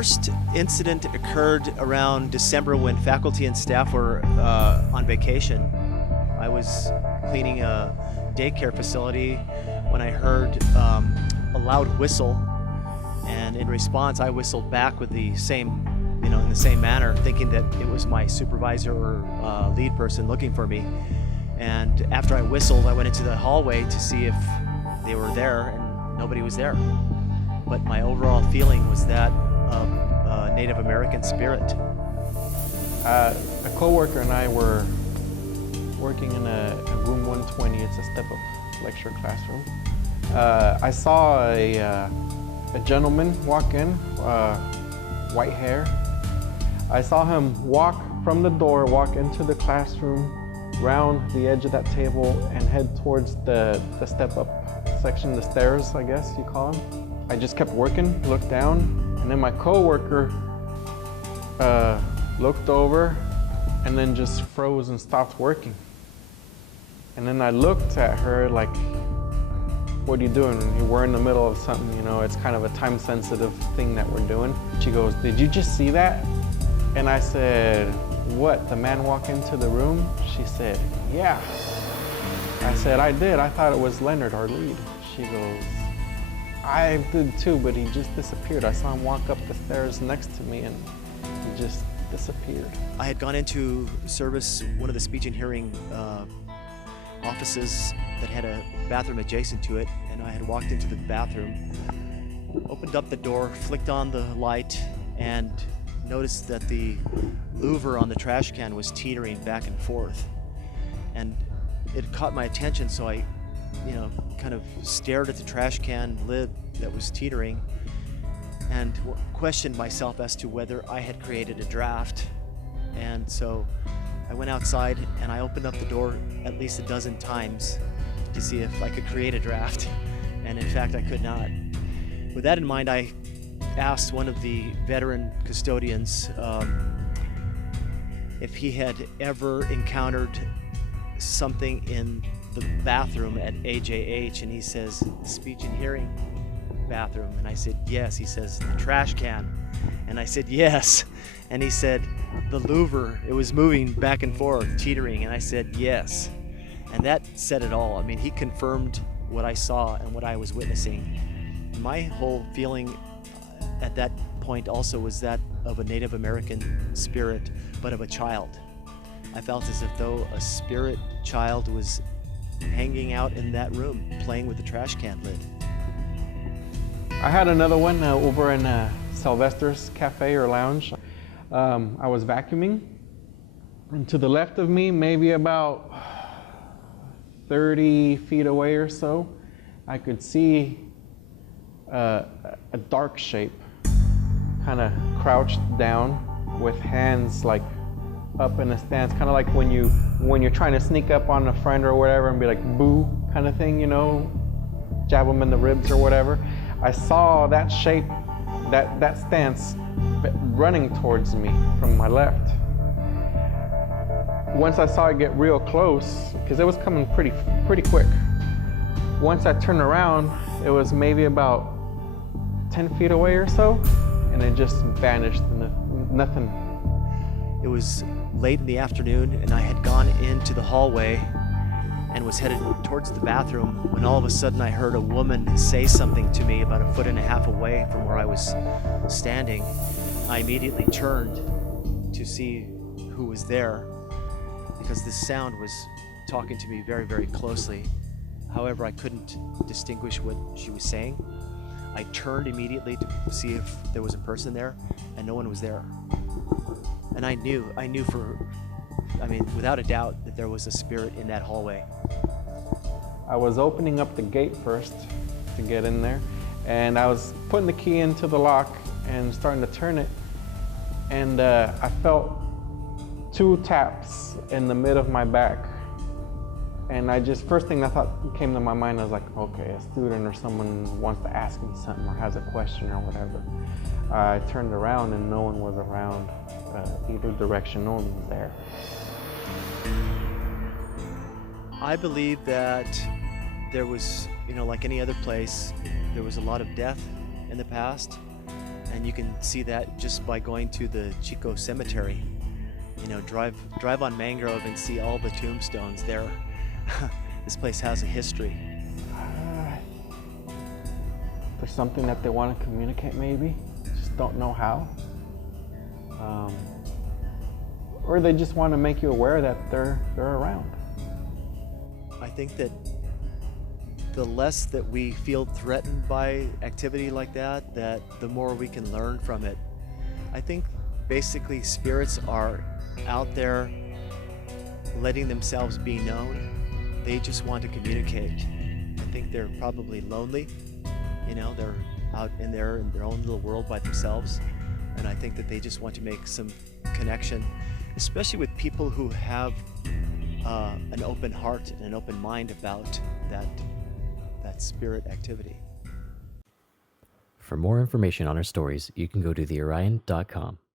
first incident occurred around December when faculty and staff were on vacation. I was cleaning a daycare facility when I heard a loud whistle, and in response I whistled back with the same, in the same manner, thinking that it was my supervisor or lead person looking for me. And after I whistled, I went into the hallway to see if they were there, and nobody was there. But my overall feeling was that of a Native American spirit. A coworker and I were working in a room 120. It's a step-up lecture classroom. I saw a gentleman walk in, white hair. I saw him walk from the door, walk into the classroom, round the edge of that table, and head towards the step-up section, the stairs, I guess you call them. I just kept working, looked down, and then my coworker looked over and then just froze and stopped working. And then I looked at her like, what are you doing? We're in the middle of something, it's kind of a time-sensitive thing that we're doing. She goes, did you just see that? And I said, what, the man walk into the room? She said, yeah. I said, I did. I thought it was Leonard, our lead. She goes, I did too, but he just disappeared. I saw him walk up the stairs next to me and he just disappeared. I had gone into service, one of the speech and hearing offices that had a bathroom adjacent to it, and I had walked into the bathroom, opened up the door, flicked on the light, and noticed that the louver on the trash can was teetering back and forth. And it caught my attention, so I kind of stared at the trash can lid that was teetering and questioned myself as to whether I had created a draft. And so I went outside and I opened up the door at least a dozen times to see if I could create a draft, and in fact I could not. With that in mind, I asked one of the veteran custodians if he had ever encountered something in the bathroom at AJH, and he says, the speech and hearing bathroom. And I said, yes. He says, the trash can. And I said, yes. And he said, the louver, it was moving back and forth, teetering. And I said, yes. And that said it all. I mean, he confirmed what I saw and what I was witnessing. My whole feeling at that point also was that of a Native American spirit, but of a child. I felt as if though a spirit child was hanging out in that room, playing with the trash can lid. I had another one over in Sylvesters cafe or lounge. I was vacuuming, and to the left of me, maybe about 30 feet away or so, I could see a dark shape, kind of crouched down with hands like up in a stance, kind of like when you're trying to sneak up on a friend or whatever and be like boo kind of thing, jab them in the ribs or whatever. I saw that shape, that stance running towards me from my left. Once I saw it get real close, because it was coming pretty quick. Once I turned around, it was maybe about 10 feet away or so, and it just vanished, nothing. It was late in the afternoon, and I had gone into the hallway and was headed towards the bathroom when all of a sudden I heard a woman say something to me about 1.5 feet away from where I was standing. I immediately turned to see who was there, because this sound was talking to me very, very closely. However, I couldn't distinguish what she was saying. I turned immediately to see if there was a person there, and no one was there. And I knew without a doubt that there was a spirit in that hallway. I was opening up the gate first to get in there, and I was putting the key into the lock and starting to turn it, and I felt 2 taps in the mid of my back. And first thing that thought came to my mind, I was like, okay, a student or someone wants to ask me something or has a question or whatever. I turned around and no one was around either direction, no one was there. I believe that there was, like any other place, there was a lot of death in the past, And you can see that just by going to the Chico cemetery. You know, drive on Mangrove and see all the tombstones there. This place has a history. There's something that they want to communicate, maybe, just don't know how. Or they just want to make you aware that they're around. I think that the less that we feel threatened by activity like that, the more we can learn from it. I think basically spirits are out there letting themselves be known. They just want to communicate. I think they're probably lonely. You know, they're out in their own little world by themselves. And I think that they just want to make some connection, especially with people who have an open heart and an open mind about that spirit activity. For more information on our stories, you can go to theorion.com.